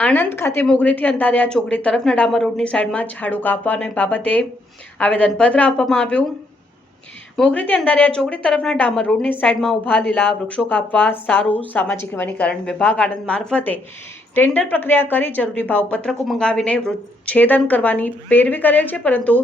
આણંદ ખાતે મોગરીથી અંધારિયા ચોકડી તરફ ડામર રોડની સાઈડમાં ઝાડુ કાપવાને બાબતે આવેદનપત્ર આપવામાં આવ્યું. મોગરીથી અંધારિયા ચોકડી તરફના ડામર રોડની સાઈડમાં ઊભા લીલા વૃક્ષો કાપવા સારું સામાજિક વનીકરણ વિભાગ આણંદ મારફતે ટેન્ડર પ્રક્રિયા કરી જરૂરી ભાવપત્રકો મંગાવીને છેદન કરવાની પેરવી કરેલ છે, પરંતુ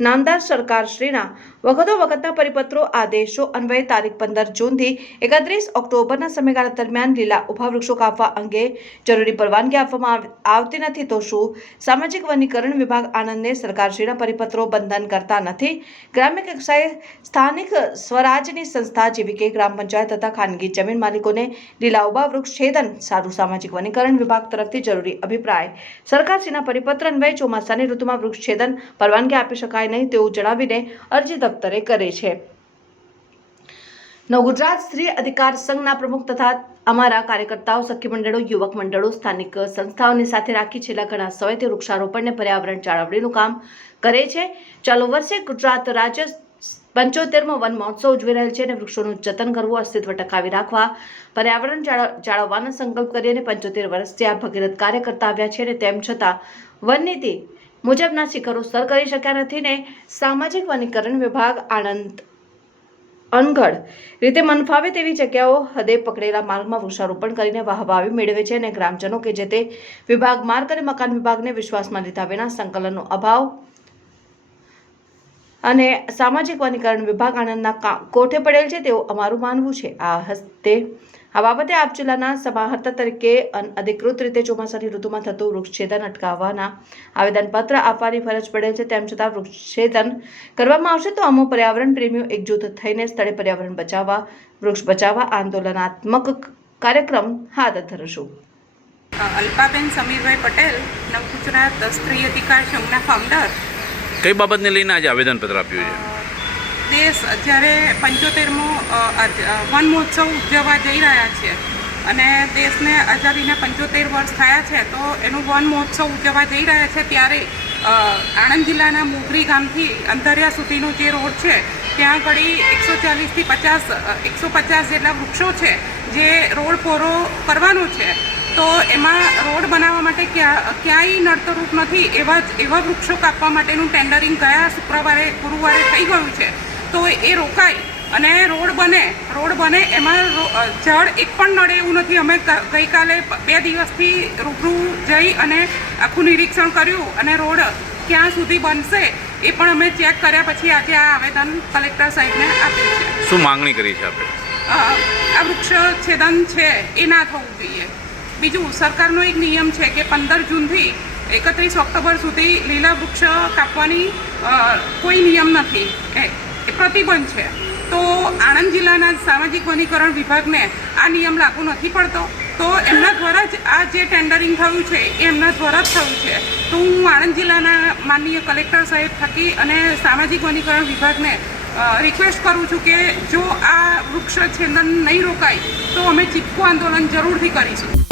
નામદાર સરકારશ્રીના વખતો વખતના પરિપત્રો, આદેશો અન્વયે તારીખ પંદર જૂનથી એકત્રીસ ઓક્ટોબરના સમયગાળા દરમિયાન લીલા ઊભા વૃક્ષો કાપવા અંગે જરૂરી પરવાનગી આપવામાં આવ- આવતી નથી. તો શું સામાજિક વનીકરણ વિભાગ આણંદને સરકારશ્રીના પરિપત્રો બંધન કરતા નથી? ગ્રામ્ય કક્ષાએ સ્થાનિક સ્વરાજની સંસ્થા જેવી કે ગ્રામ પંચાયત તથા ખાનગી જમીન માલિકોને લીલાઉબા વૃક્ષ છેદન સારું સામાજિક વનીકરણ વિભાગ તરફથી જરૂરી અભિપ્રાય. સરકારશ્રીના પરિપત્ર અન્વયે ચોમાસાની ઋતુમાં વૃક્ષ છેદન પરવાનગી આપી શકાય નહીં તેવું જણાવીને અરજી દફતરે કરે છે. નવ ગુજરાત સ્ત્રી અધિકાર સંઘના પ્રમુખ તથા અમારા કાર્યકર્તાઓ, સખી મંડળો, યુવક મંડળો, સ્થાનિક સંસ્થાઓની સાથે રાખી છેલ્લા ઘણા સમયથી વૃક્ષારોપણને પર્યાવરણ જાળવણીનું કામ કરે છે. ચાલુ વર્ષે ગુજરાત રાજ્ય પંચોતેરમો વન મહોત્સવ ઉજવી રહેલ છે અને વૃક્ષોનું જતન કરવું અસ્તિત્વ ટકાવી રાખવા પર્યાવરણ જાળ- જાળવવાનો સંકલ્પ કરી અને પંચોતેર વર્ષથી આ ભગીરથ કાર્ય કરતા આવ્યા છે અને તેમ છતાં વન નીતિ મુજબના શિખરો સર કરી શક્યા નથી ને સામાજિક વનીકરણ વિભાગ આણંદ અનગઢ રીતે મનફાવે તેવી જગ્યાઓ હદે પકડેલા માર્ગમાં વૃક્ષારોપણ કરીને વાહવાવી મેળવે છે અને ગ્રામજનો કે જે તે વિભાગ માર્ગ અને મકાન વિભાગને વિશ્વાસમાં લીધા વિના સંકલનનો અભાવ અને સામાજિક વનીકરણ વિભાગ આણંદના કોઠે પડેલ છે તેવું અમારું માનવું છે. આ હસ્તે, આ બાબતે આપ જિલ્લાના સમાહર્તા તરીકે અનઅધિકૃત રીતે ચોમાસાની ઋતુમાં થતું વૃક્ષછેદન અટકાવવાના આવેદનપત્ર આપવાની ફરજ પડેલ છે. તેમ છતાં વૃક્ષછેદન કરવામાં આવશે તો અમો પર્યાવરણ પ્રેમીઓ એકજૂથ થઈને સ્થળે પર્યાવરણ બચાવવા, વૃક્ષ બચાવવા આંદોલનાત્મક કાર્યક્રમ હાથ ધરશું. અલ્પાબેન સમીરભાઈ પટેલ નવગુજરાત સ્ત્રી અધિકાર સંઘના ફાઉન્ડર કઈ બાબતને લઈને આજે આવેદનપત્ર આપ્યું છે? દેશ જ્યારે પંચોતેરમો વન મહોત્સવ ઉજવવા જઈ રહ્યા છે અને દેશને આઝાદીને પંચોતેર વર્ષ થયા છે, તો એનું વન મહોત્સવ ઉજવવા જઈ રહ્યા છે ત્યારે આણંદ જિલ્લાના મોગરી ગામથી અંતરિયા સુધીનો જે રોડ છે, ત્યાં આગળ એકસો ચાલીસથી પચાસ એકસો પચાસ જેટલા વૃક્ષો છે જે રોડ પૂરો કરવાનો છે. તો એમાં રોડ બનાવવા માટે ક્યાં ક્યાંય નડતરૂપ નથી એવા જ- એવા વૃક્ષો કાપવા માટેનું ટેન્ડરિંગ ગયા શુક્રવારે ગુરુવારે થઈ ગયું છે. તો એ રોકાય અને રોડ બને રોડ બને એમાં જળ એક પણ નડે એવું નથી. અમે ગઈકાલે બે દિવસથી રૂબરૂ જઈ અને આખું નિરીક્ષણ કર્યું અને રોડ ક્યાં સુધી બનશે એ પણ અમે ચેક કર્યા પછી આજે આ આવેદન કલેક્ટર સાહેબને આપ્યું છે. શું માંગણી કરી છે આપણે? આ વૃક્ષ છેદન છે એ ના થવું જોઈએ. બીજું, સરકારનો એક નિયમ છે કે પંદર જૂનથી એકત્રીસ ઓક્ટોબર સુધી લીલા વૃક્ષ કાપવાની કોઈ નિયમ નથી. એ પ્રતિબંધ છે. તો આણંદ જિલ્લાના સામાજિક વનીકરણ વિભાગને આ નિયમ લાગુ નથી પડતો. તો એમના દ્વારા જ આ જે ટેન્ડરિંગ થયું છે, એ એમના દ્વારા જ થયું છે. તો હું આણંદ જિલ્લાના માનનીય કલેક્ટર સાહેબ થકી અને સામાજિક વનીકરણ વિભાગને રિક્વેસ્ટ કરું છું કે જો આ વૃક્ષ છેદન નહીં રોકાય, તો અમે ચીપકું આંદોલન જરૂરથી કરીશું.